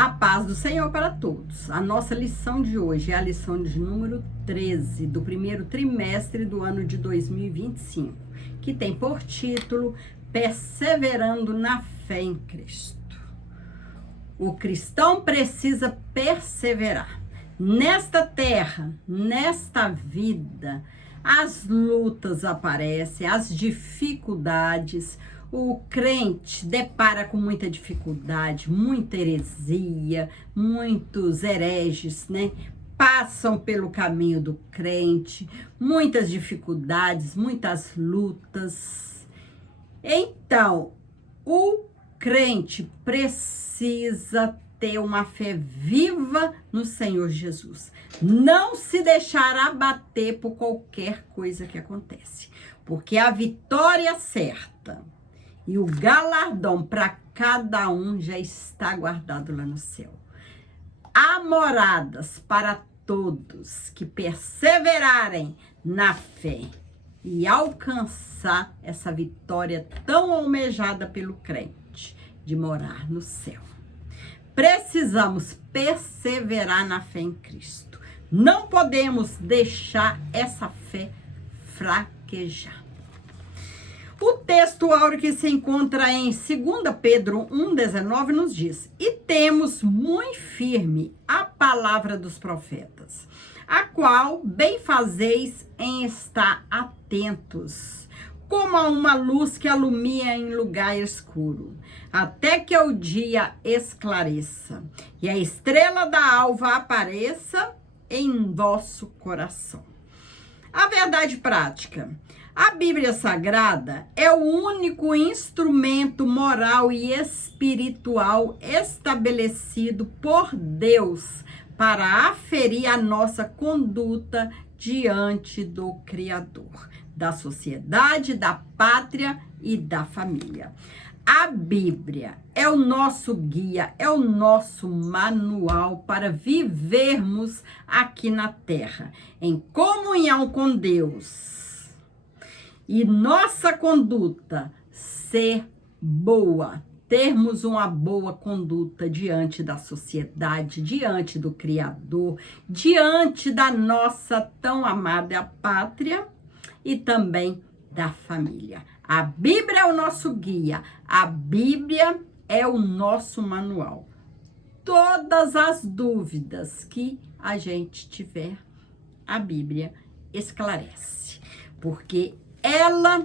A paz do Senhor para todos. A nossa lição de hoje é a lição de número 13 do primeiro trimestre do ano de 2025, que tem por título Perseverando na Fé em Cristo. O cristão precisa perseverar. Nesta terra, nesta vida, as lutas aparecem, as dificuldades. O crente depara com muita dificuldade, muita heresia, muitos hereges, né? Passam pelo caminho do crente, muitas dificuldades, muitas lutas. Então, o crente precisa ter uma fé viva no Senhor Jesus. Não se deixar abater por qualquer coisa que acontece, porque a vitória certa e o galardão para cada um já está guardado lá no céu. Há moradas para todos que perseverarem na fé e alcançar essa vitória tão almejada pelo crente de morar no céu. Precisamos perseverar na fé em Cristo. Não podemos deixar essa fé fraquejar. O texto áureo que se encontra em 2 Pedro 1,19 nos diz: E temos muito firme a palavra dos profetas, a qual bem fazeis em estar atentos, como a uma luz que alumia em lugar escuro, até que o dia esclareça, e a estrela da alva apareça em vosso coração. A verdade prática: a Bíblia Sagrada é o único instrumento moral e espiritual estabelecido por Deus para aferir a nossa conduta diante do Criador, da sociedade, da pátria e da família. A Bíblia é o nosso guia, é o nosso manual para vivermos aqui na terra, em comunhão com Deus. E nossa conduta ser boa, termos uma boa conduta diante da sociedade, diante do Criador, diante da nossa tão amada pátria e também da família. A Bíblia é o nosso guia, a Bíblia é o nosso manual. Todas as dúvidas que a gente tiver, a Bíblia esclarece, porque ela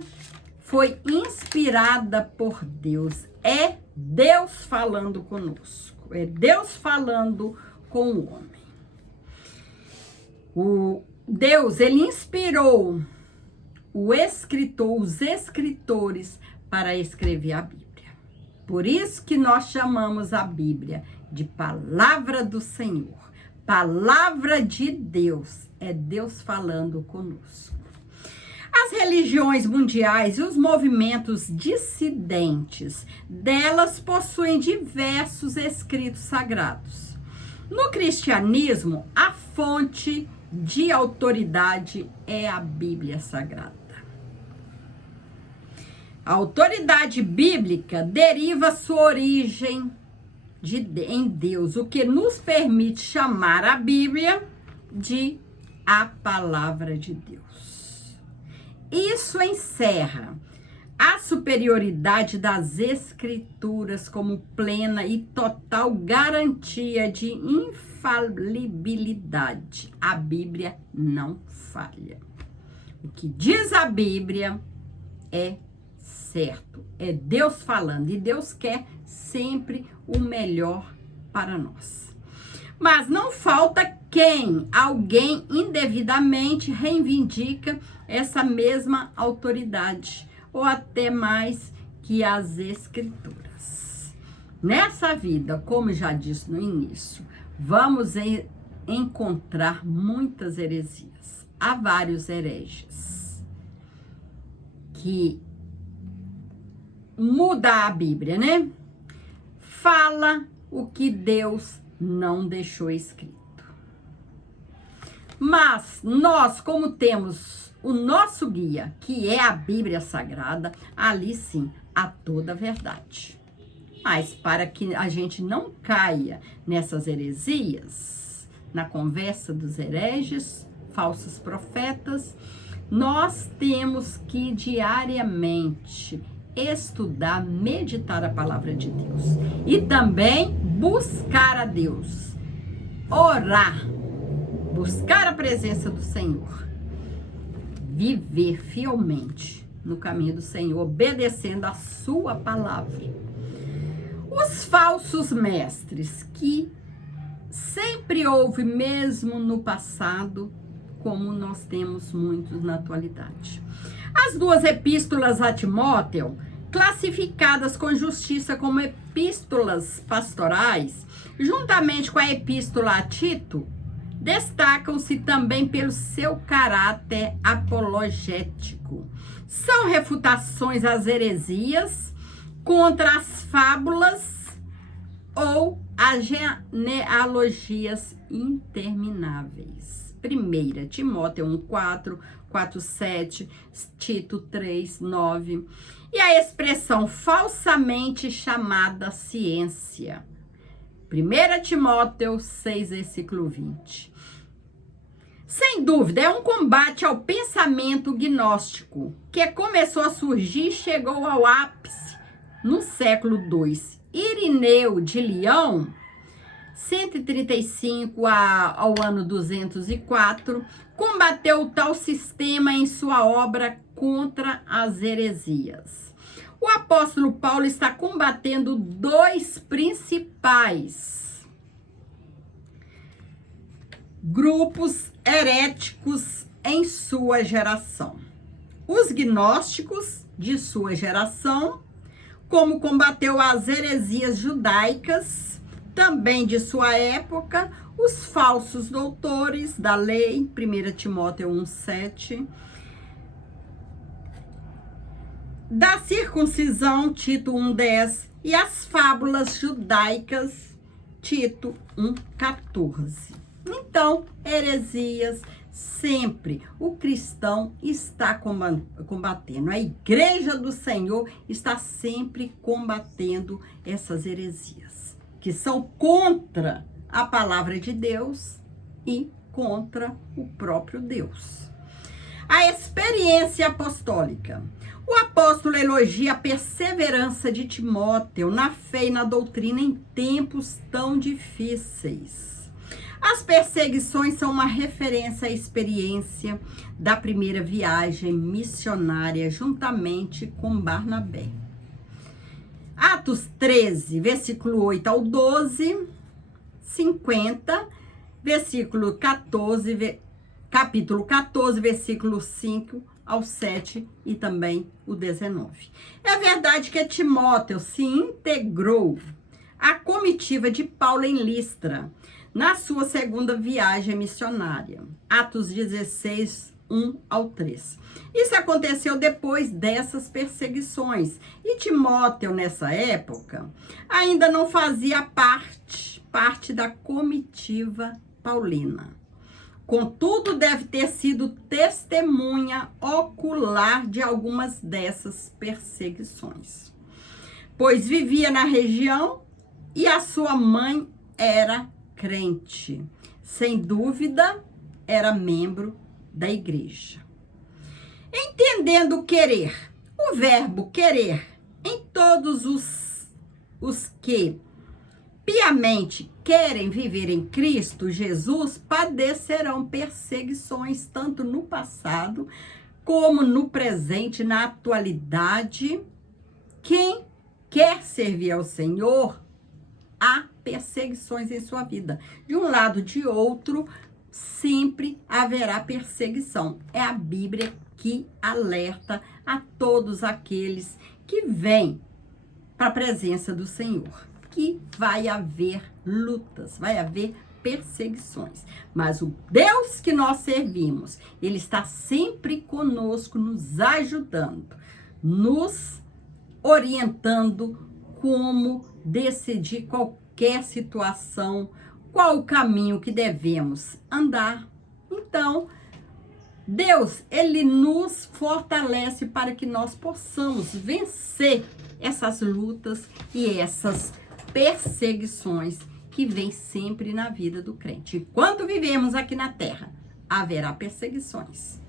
foi inspirada por Deus. É Deus falando conosco. É Deus falando com o homem. Deus, ele inspirou os escritores para escrever a Bíblia. Por isso que nós chamamos a Bíblia de palavra do Senhor. Palavra de Deus. É Deus falando conosco. As religiões mundiais e os movimentos dissidentes delas possuem diversos escritos sagrados. No cristianismo, a fonte de autoridade é a Bíblia Sagrada. A autoridade bíblica deriva sua origem em Deus, o que nos permite chamar a Bíblia de a palavra de Deus. Isso encerra a superioridade das Escrituras como plena e total garantia de infalibilidade. A Bíblia não falha. O que diz a Bíblia é certo, é Deus falando, e Deus quer sempre o melhor para nós. Mas não falta alguém indevidamente reivindica essa mesma autoridade, ou até mais que as Escrituras. Nessa vida, como já disse no início, vamos encontrar muitas heresias. Há vários hereges que muda a Bíblia, né? Fala o que Deus não deixou escrito. Mas nós, como temos o nosso guia, que é a Bíblia Sagrada, ali sim há toda a verdade. Mas para que a gente não caia nessas heresias, na conversa dos hereges, falsos profetas, nós temos que diariamente estudar, meditar a palavra de Deus e também buscar a Deus, orar, buscar a presença do Senhor, viver fielmente no caminho do Senhor, obedecendo a sua palavra. Os falsos mestres, que sempre houve mesmo no passado, como nós temos muitos na atualidade. As duas epístolas a Timóteo, classificadas com justiça como epístolas pastorais, juntamente com a epístola a Tito, destacam-se também pelo seu caráter apologético. São refutações às heresias, contra as fábulas ou as genealogias intermináveis. 1 Timóteo 1:4, 4:7, Tito 3:9. E a expressão falsamente chamada ciência. 1 Timóteo 6, versículo 20. Sem dúvida, é um combate ao pensamento gnóstico, que começou a surgir e chegou ao ápice no século II. Irineu de Lyon, 135 ao ano 204, combateu tal sistema em sua obra Contra as Heresias. O apóstolo Paulo está combatendo dois principais grupos heréticos em sua geração. Os gnósticos de sua geração, como combateu as heresias judaicas, também de sua época, os falsos doutores da lei, 1 Timóteo 1:7, da circuncisão, Tito 1:10, e as fábulas judaicas, Tito 1:14. Então, heresias, sempre o cristão está combatendo. A igreja do Senhor está sempre combatendo essas heresias, que são contra a palavra de Deus e contra o próprio Deus. A experiência apostólica. O apóstolo elogia a perseverança de Timóteo na fé e na doutrina em tempos tão difíceis. As perseguições são uma referência à experiência da primeira viagem missionária juntamente com Barnabé. Atos 13, versículo 8 ao 12, 50, versículo 14, capítulo 14, versículo 5 ao 7 e também o 19. É verdade que Timóteo se integrou à comitiva de Paulo em Listra, na sua segunda viagem missionária, Atos 16, 1 ao 3. Isso aconteceu depois dessas perseguições. E Timóteo, nessa época, ainda não fazia parte da comitiva paulina. Contudo, deve ter sido testemunha ocular de algumas dessas perseguições, pois vivia na região e a sua mãe era crente. Sem dúvida, era membro da igreja. Entendendo querer, o verbo querer, em todos os que piamente querem viver em Cristo Jesus, padecerão perseguições, tanto no passado como no presente, na atualidade. Quem quer servir ao Senhor, há perseguições em sua vida. De um lado, de outro, sempre haverá perseguição. É a Bíblia que alerta a todos aqueles que vêm para a presença do Senhor, que vai haver lutas, vai haver perseguições. Mas o Deus que nós servimos, Ele está sempre conosco, nos ajudando, nos orientando como decidir qualquer situação, qual o caminho que devemos andar. Então, Deus, Ele nos fortalece para que nós possamos vencer essas lutas e essas perseguições que vêm sempre na vida do crente. Enquanto vivemos aqui na terra, haverá perseguições.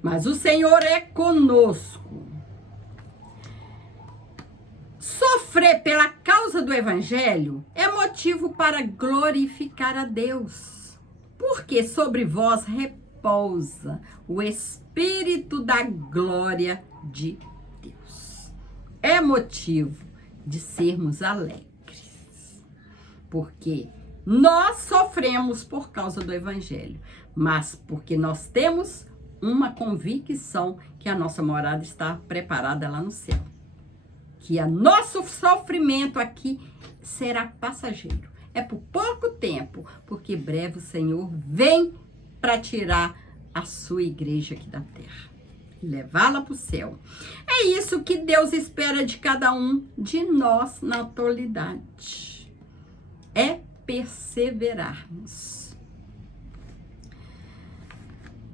Mas o Senhor é conosco. Sofrer pela causa do Evangelho é motivo para glorificar a Deus, porque sobre vós repousa o Espírito da glória de Deus. É motivo de sermos alegres, porque nós sofremos por causa do Evangelho, mas porque nós temos uma convicção que a nossa morada está preparada lá no céu. Que o nosso sofrimento aqui será passageiro. É por pouco tempo, porque breve o Senhor vem para tirar a sua igreja aqui da terra e levá-la para o céu. É isso que Deus espera de cada um de nós na atualidade. É perseverarmos.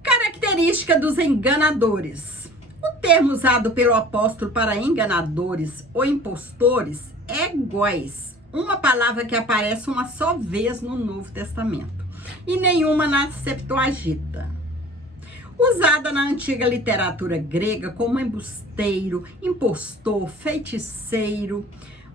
Característica dos enganadores. O termo usado pelo apóstolo para enganadores ou impostores é góis, uma palavra que aparece uma só vez no Novo Testamento e nenhuma na Septuaginta. Usada na antiga literatura grega como embusteiro, impostor, feiticeiro,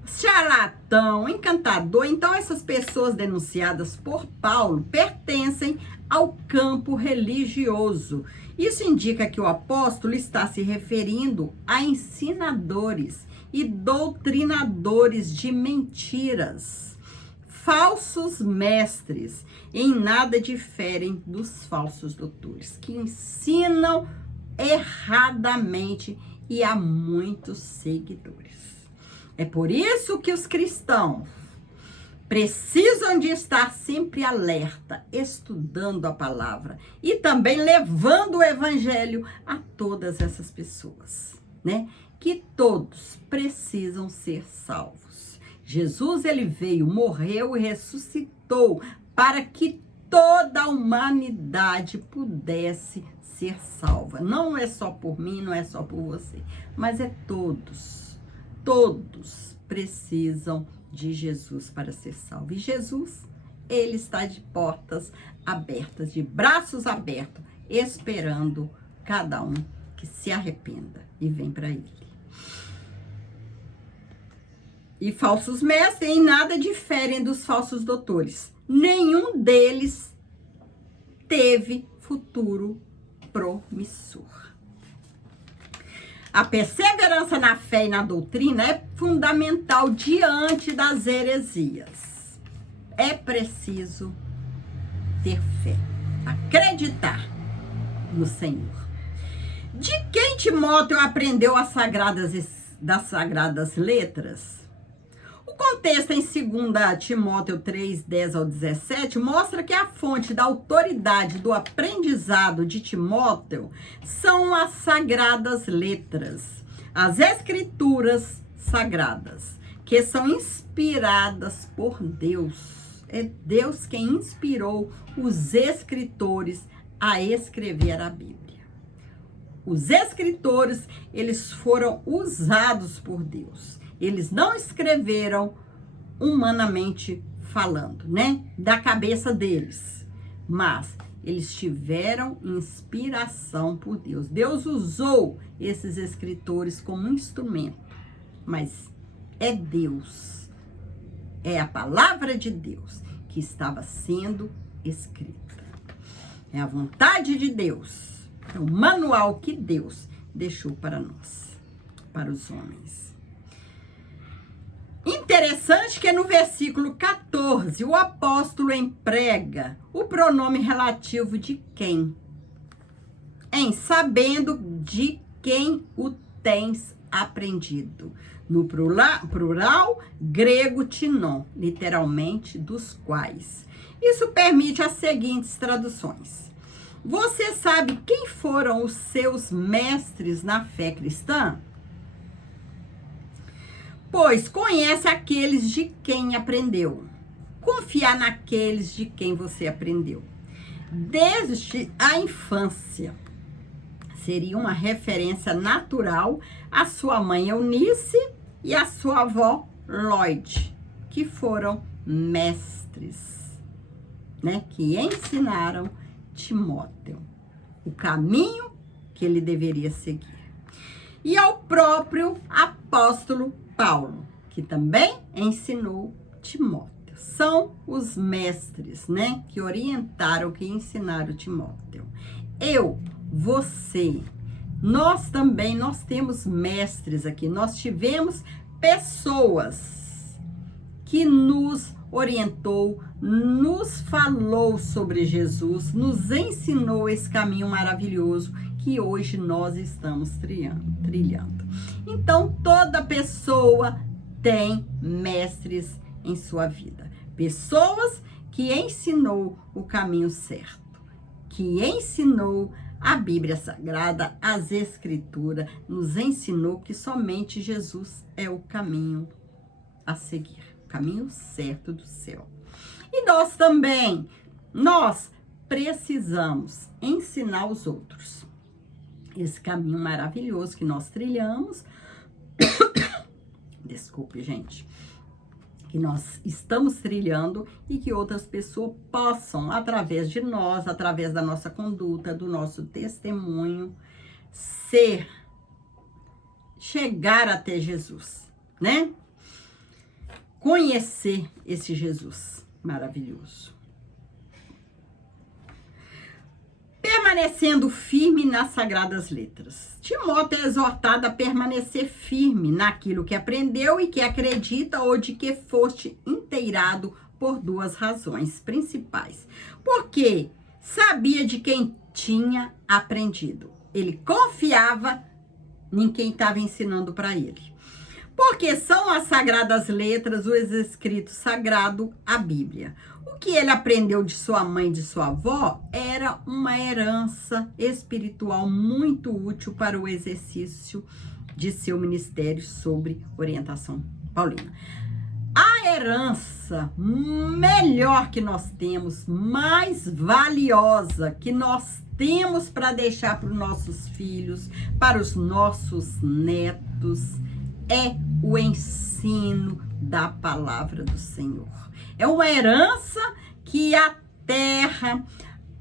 charlatão, encantador. Então, essas pessoas denunciadas por Paulo pertencem ao campo religioso. Isso indica que o apóstolo está se referindo a ensinadores e doutrinadores de mentiras, falsos mestres, em nada diferem dos falsos doutores, que ensinam erradamente e há muitos seguidores. É por isso que os cristãos precisam de estar sempre alerta, estudando a palavra e também levando o evangelho a todas essas pessoas, né? Que todos precisam ser salvos. Jesus, ele veio, morreu e ressuscitou para que toda a humanidade pudesse ser salva. Não é só por mim, não é só por você, mas é todos. Todos precisam de Jesus para ser salvo. E Jesus, ele está de portas abertas, de braços abertos, esperando cada um que se arrependa e vem para ele. E falsos mestres em nada diferem dos falsos doutores. Nenhum deles teve futuro promissor. A perseverança na fé e na doutrina é fundamental diante das heresias. É preciso ter fé, acreditar no Senhor. De quem Timóteo aprendeu das sagradas letras? O contexto em 2 Timóteo 3, 10 ao 17 mostra que a fonte da autoridade do aprendizado de Timóteo são as sagradas letras, as escrituras sagradas, que são inspiradas por Deus. É Deus quem inspirou os escritores a escrever a Bíblia. Os escritores, eles foram usados por Deus. Eles não escreveram humanamente falando, né? Da cabeça deles. Mas eles tiveram inspiração por Deus. Deus usou esses escritores como instrumento. Mas é Deus, é a palavra de Deus que estava sendo escrita. É a vontade de Deus. É o manual que Deus deixou para nós, para os homens. Interessante que no versículo 14, o apóstolo emprega o pronome relativo de quem? Em sabendo de quem o tens aprendido. No plural grego tinon, literalmente dos quais. Isso permite as seguintes traduções. Você sabe quem foram os seus mestres na fé cristã? Pois conhece aqueles de quem aprendeu. Confiar naqueles de quem você aprendeu. Desde a infância. Seria uma referência natural à sua mãe Eunice e a sua avó Lloyd, que foram mestres, né, que ensinaram Timóteo o caminho que ele deveria seguir. E ao próprio apóstolo Paulo, que também ensinou Timóteo. São os mestres, né, que orientaram, que ensinaram Timóteo. Eu, você, nós também, nós temos mestres aqui. Nós tivemos pessoas que nos orientou, nos falou sobre Jesus, nos ensinou esse caminho maravilhoso que hoje nós estamos trilhando. Então, toda pessoa tem mestres em sua vida. Pessoas que ensinou o caminho certo, que ensinou a Bíblia Sagrada, as Escrituras, nos ensinou que somente Jesus é o caminho a seguir, o caminho certo do céu. E nós também, nós precisamos ensinar os outros esse caminho maravilhoso que nós trilhamos. Desculpe, gente. Que nós estamos trilhando e que outras pessoas possam, através de nós, através da nossa conduta, do nosso testemunho, chegar até Jesus, né? Conhecer esse Jesus maravilhoso. Permanecendo firme nas Sagradas Letras. Timóteo é exortado a permanecer firme naquilo que aprendeu e que acredita ou de que foste inteirado por duas razões principais. Porque sabia de quem tinha aprendido. Ele confiava em quem estava ensinando para ele. Porque são as Sagradas Letras, os escritos sagrados, a Bíblia. O que ele aprendeu de sua mãe e de sua avó era uma herança espiritual muito útil para o exercício de seu ministério sobre orientação paulina. A herança melhor que nós temos, mais valiosa que nós temos para deixar para os nossos filhos, para os nossos netos, é o ensino da palavra do Senhor. É uma herança que a terra,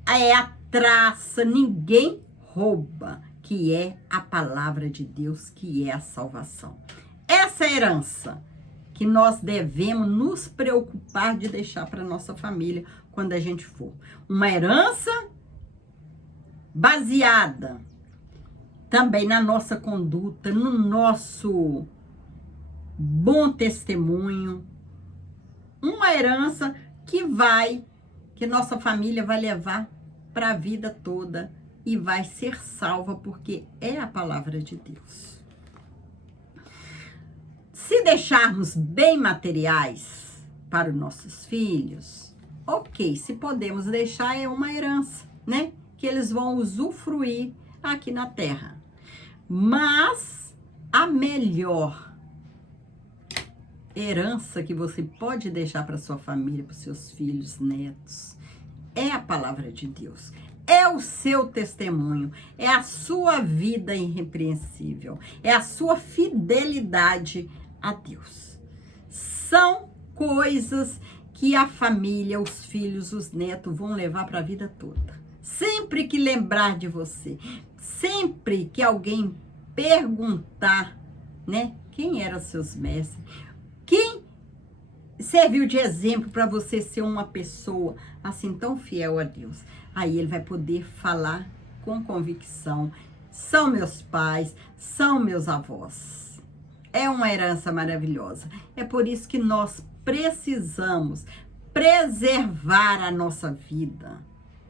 a traça, ninguém rouba, que é a palavra de Deus, que é a salvação. Essa herança que nós devemos nos preocupar de deixar para nossa família quando a gente for. Uma herança baseada também na nossa conduta, no nosso bom testemunho. Uma herança que nossa família vai levar para a vida toda e vai ser salva, porque é a palavra de Deus. Se deixarmos bem materiais para os nossos filhos, ok, se podemos deixar, é uma herança, né? Que eles vão usufruir aqui na terra. Mas a melhor herança que você pode deixar para sua família, para os seus filhos, netos, é a palavra de Deus. É o seu testemunho, é a sua vida irrepreensível, é a sua fidelidade a Deus. São coisas que a família, os filhos, os netos vão levar para a vida toda. Sempre que lembrar de você, sempre que alguém perguntar, né, quem eram seus mestres, quem serviu de exemplo para você ser uma pessoa assim tão fiel a Deus, aí ele vai poder falar com convicção. São meus pais, são meus avós. É uma herança maravilhosa. É por isso que nós precisamos preservar a nossa vida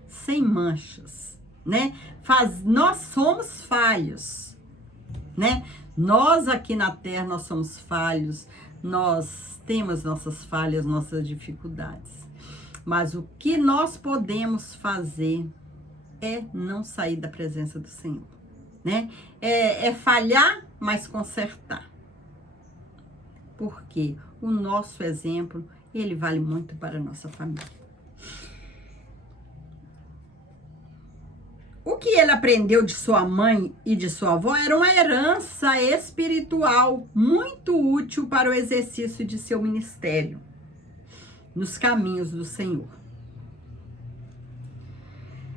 sem manchas, né? Nós somos falhos, né? Nós aqui na Terra, nós somos falhos, nós temos nossas falhas, nossas dificuldades. Mas o que nós podemos fazer é não sair da presença do Senhor, né? É falhar, mas consertar. Porque o nosso exemplo, ele vale muito para a nossa família. o que ele aprendeu de sua mãe e de sua avó era uma herança espiritual muito útil para o exercício de seu ministério nos caminhos do Senhor.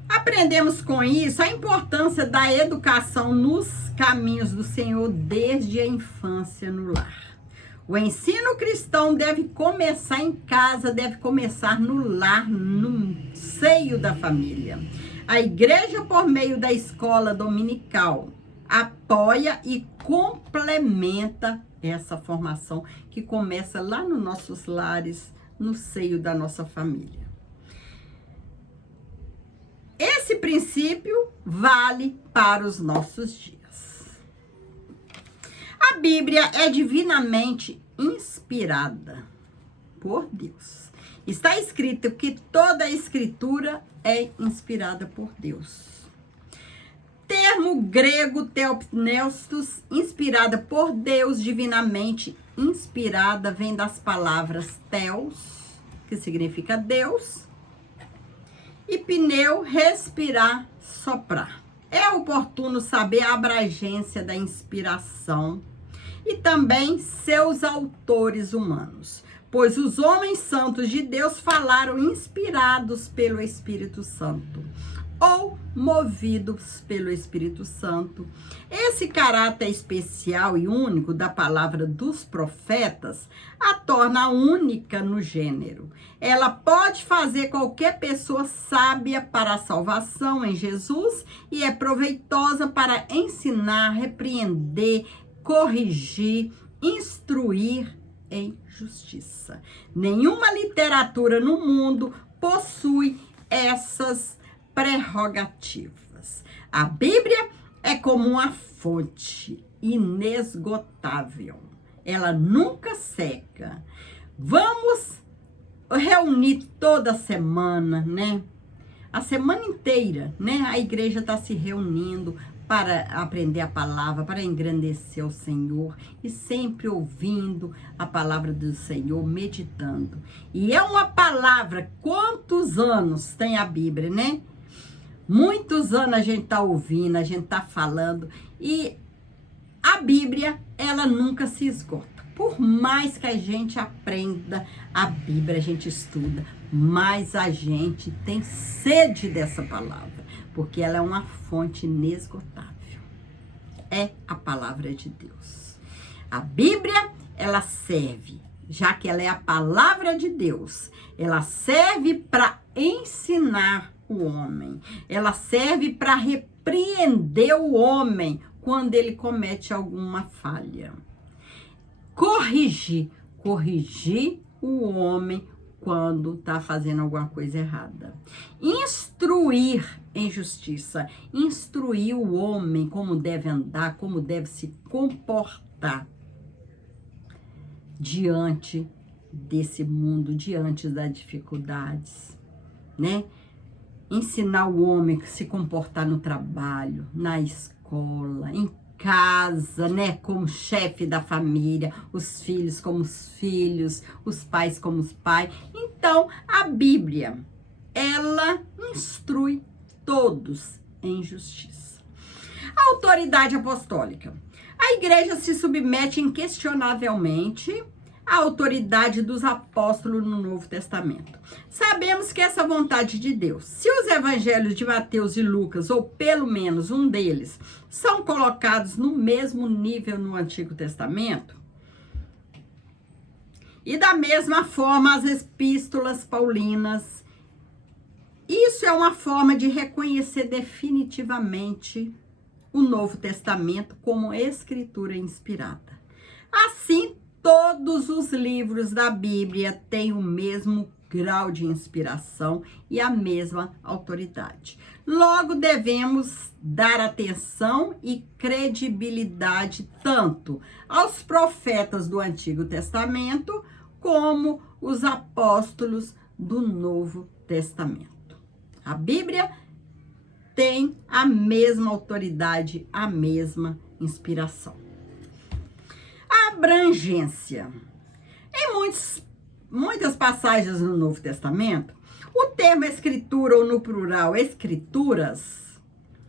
Aprendemos com isso a importância da educação nos caminhos do Senhor desde a infância no lar. O ensino cristão deve começar em casa, deve começar no lar, no seio da família. A igreja, por meio da escola dominical, apoia e complementa essa formação que começa lá nos nossos lares, no seio da nossa família. Esse princípio vale para os nossos dias. A Bíblia é divinamente inspirada por Deus. Está escrito que toda a escritura é inspirada por Deus. Termo grego theopneustos, inspirada por Deus, divinamente inspirada, vem das palavras theos, que significa Deus, e pneu, respirar, soprar. É oportuno saber a abrangência da inspiração e também seus autores humanos, pois os homens santos de Deus falaram inspirados pelo Espírito Santo ou movidos pelo Espírito Santo. Esse caráter especial e único da palavra dos profetas a torna única no gênero. Ela pode fazer qualquer pessoa sábia para a salvação em Jesus e é proveitosa para ensinar, repreender, corrigir, instruir em justiça. Nenhuma literatura no mundo possui essas prerrogativas. A Bíblia é como uma fonte inesgotável. Ela nunca seca. Vamos reunir toda semana, né? A semana inteira, né? A igreja está se reunindo para aprender a palavra, para engrandecer o Senhor e sempre ouvindo a palavra do Senhor, meditando. E é uma palavra, quantos anos tem a Bíblia, né? Muitos anos a gente está ouvindo, a gente está falando e a Bíblia, ela nunca se esgota. Por mais que a gente aprenda a Bíblia, a gente estuda, mais a gente tem sede dessa palavra, porque ela é uma fonte inesgotável. É a palavra de Deus. A Bíblia, ela serve, já que ela é a palavra de Deus, ela serve para ensinar o homem. Ela serve para repreender o homem quando ele comete alguma falha. Corrigir o homem quando está fazendo alguma coisa errada. Instruir em justiça. Instruir o homem como deve andar, como deve se comportar diante desse mundo, diante das dificuldades, né? Ensinar o homem a se comportar no trabalho, na escola, em casa, né, como chefe da família, os filhos como os filhos, os pais como os pais. Então, a Bíblia, ela instrui todos em justiça. A autoridade apostólica. A igreja se submete inquestionavelmente à autoridade dos apóstolos no Novo Testamento. Sabemos que essa vontade de Deus, se os evangelhos de Mateus e Lucas, ou pelo menos um deles, são colocados no mesmo nível no Antigo Testamento, e da mesma forma as epístolas paulinas, isso é uma forma de reconhecer definitivamente o Novo Testamento como escritura inspirada. Assim, todos os livros da Bíblia têm o mesmo grau de inspiração e a mesma autoridade. Logo, devemos dar atenção e credibilidade tanto aos profetas do Antigo Testamento como os apóstolos do Novo Testamento. A Bíblia tem a mesma autoridade, a mesma inspiração. A abrangência. Em muitas passagens no Novo Testamento, o termo escritura ou no plural escrituras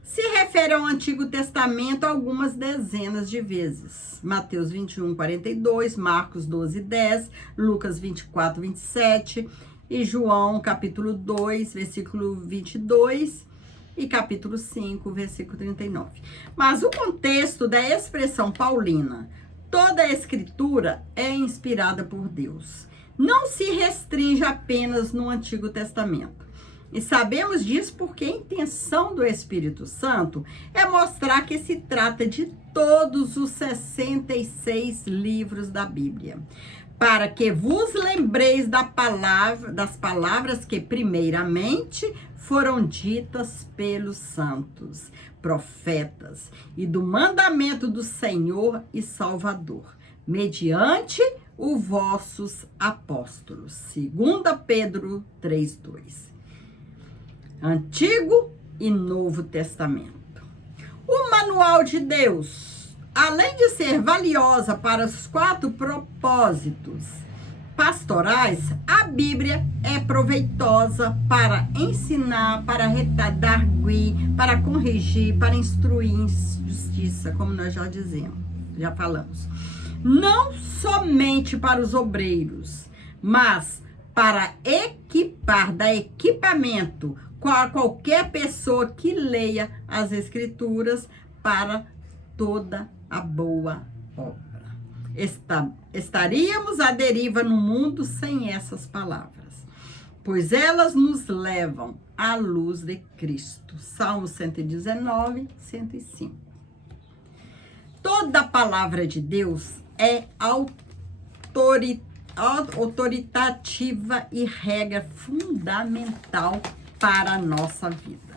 se refere ao Antigo Testamento algumas dezenas de vezes. Mateus 21, 42, Marcos 12, 10, Lucas 24, 27 e João capítulo 2, versículo 22 e capítulo 5, versículo 39. Mas o contexto da expressão paulina, toda a escritura é inspirada por Deus. Não se restringe apenas no Antigo Testamento. E sabemos disso porque a intenção do Espírito Santo é mostrar que se trata de todos os 66 livros da Bíblia, para que vos lembreis das palavras que primeiramente foram ditas pelos santos, profetas, e do mandamento do Senhor e Salvador, mediante os vossos apóstolos. 2 Pedro 3:2. Antigo e Novo Testamento. O manual de Deus, além de ser valiosa para os 4 propósitos pastorais, a Bíblia é proveitosa para ensinar, para redarguir, para corrigir, para instruir em justiça, como nós já falamos. Não somente para os obreiros, mas para dar equipamento a qualquer pessoa que leia as Escrituras para toda a boa obra. Estaríamos à deriva no mundo sem essas palavras, pois elas nos levam à luz de Cristo. Salmo 119, 105. Toda a palavra de Deus é autoritativa e regra fundamental para a nossa vida.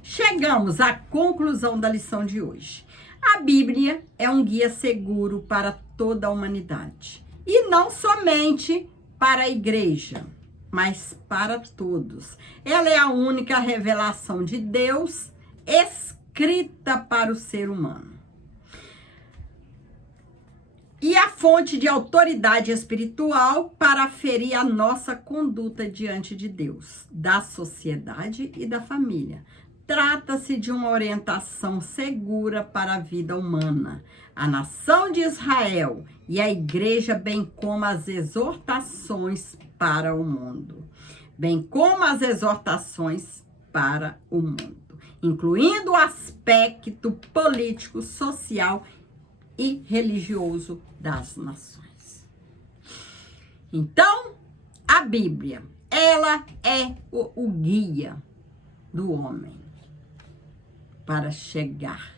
Chegamos à conclusão da lição de hoje. A Bíblia é um guia seguro para toda a humanidade. E não somente para a igreja, mas para todos. Ela é a única revelação de Deus escrita para o ser humano. E a fonte de autoridade espiritual para aferir a nossa conduta diante de Deus, da sociedade e da família. Trata-se de uma orientação segura para a vida humana, a nação de Israel e a igreja, bem como as exortações para o mundo. Incluindo o aspecto político, social e religioso das nações. Então, a Bíblia, ela é o guia do homem para chegar,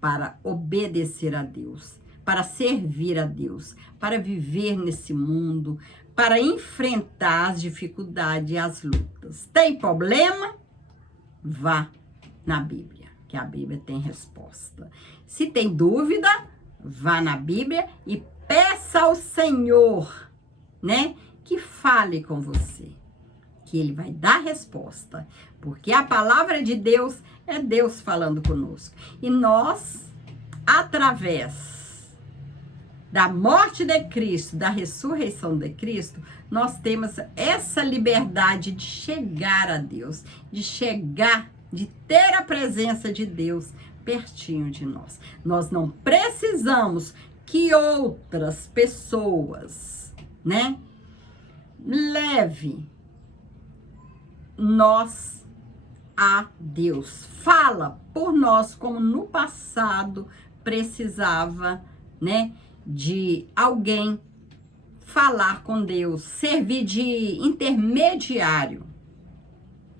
para obedecer a Deus, para servir a Deus, para viver nesse mundo, para enfrentar as dificuldades e as lutas. Tem problema? Vá na Bíblia, que a Bíblia tem resposta. Se tem dúvida, vá na Bíblia e peça ao Senhor, né, que fale com você, que Ele vai dar resposta, porque a palavra de Deus é Deus falando conosco. E nós, através da morte de Cristo, da ressurreição de Cristo, nós temos essa liberdade de chegar a Deus, de ter a presença de Deus pertinho de nós. Nós não precisamos que outras pessoas, né, leve nós a Deus. Fala por nós, como no passado precisava, né, de alguém falar com Deus, servir de intermediário,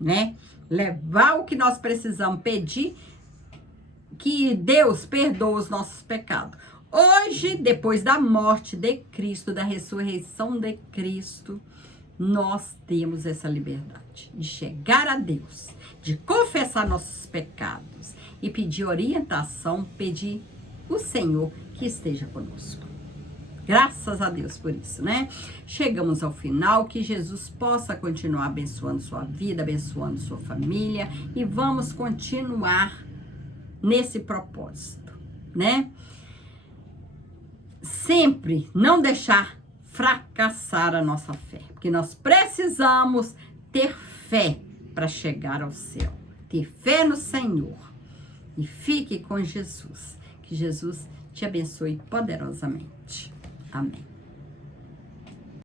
né, levar o que nós precisamos, pedir que Deus perdoe os nossos pecados. Hoje, depois da morte de Cristo, da ressurreição de Cristo, nós temos essa liberdade de chegar a Deus, de confessar nossos pecados e pedir orientação, pedir o Senhor que esteja conosco. Graças a Deus por isso, né? Chegamos ao final, que Jesus possa continuar abençoando sua vida, abençoando sua família, e vamos continuar nesse propósito, né? Sempre não deixar fracassar a nossa fé, porque nós precisamos ter fé para chegar ao céu. ter fé no Senhor e fique com Jesus. Que Jesus te abençoe poderosamente. Amém.